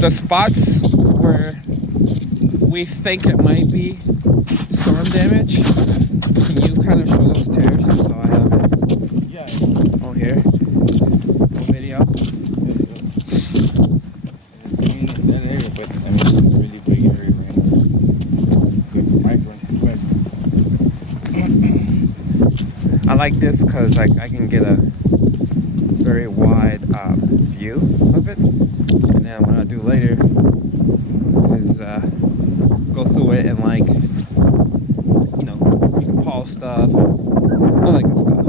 The spots where we think it might be storm damage, can you kind of show those tears so I have it on here on video? That area, but I mean, it's a really big area right now. Good for migrants, but I like this because I can get a very wide view of it, and then what I'll do later is go through it and, like, you know, you can pause stuff, all that good stuff.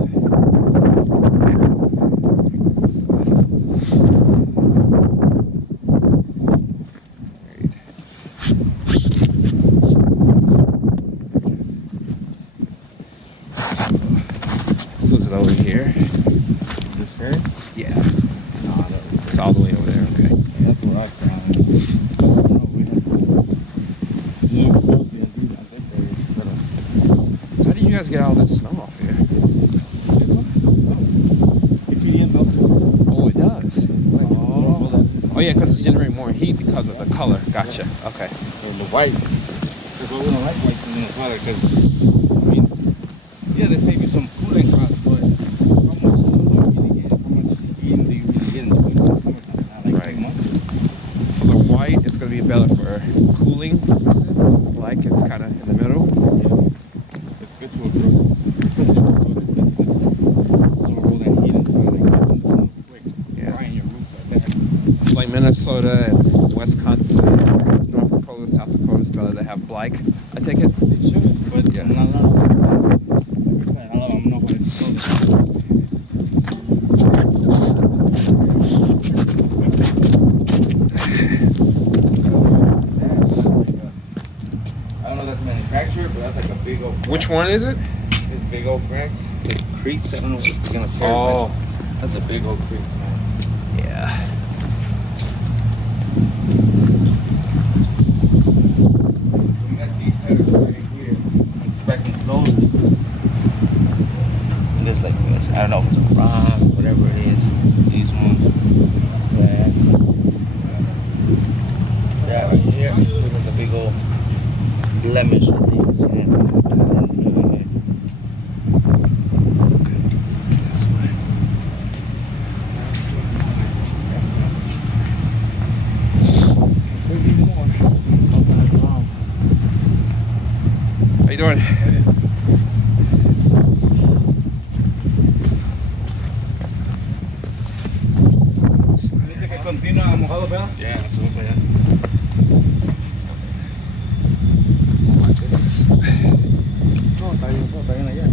So is it over here? this area? Yeah. Nah, It's all the way over there, okay. that's what I found. We never posted and do that this area. So how do you guys get all this snow off here? This one? Oh. It PDM melted. Oh, it does. Oh yeah, because it's generating more heat because of the color. Gotcha. Okay. Or the whites. That's why we don't like whites in Minnesota, because, I mean, yeah, they save you some cooling costs, but how much snow do you really get? How much heat do you really get in the winter and summertime? Not like Right. 2 months. So the white is going to be better for cooling purposes. Black is kind of in the middle. Yeah. It's good to absorb. Especially if absorb that heat and feel like it's snow quick. Yeah. Drying your roof like that. It's like Minnesota and Wisconsin, North Dakota, South Dakota is better to have black. I take it. It should, but Yeah. not a lot of people. Like I said, a lot of them know how to control it. I don't know if that's manufactured, but that's like a big old crack. Which one is it? This big old crack. The crease, I don't know if it's gonna tear. Oh. That's a big old crease, man. Yeah. We got these tires right here. Inspecting closed. Just like this. I don't know if it's a rock, whatever it is. These ones. Bad. That right here. Look at the big old blemish right there. You can see that. This way. Maybe more. How you doing? ¿Dice que continúa mojado, pero? Yeah, se va para allá. No, está bien allá.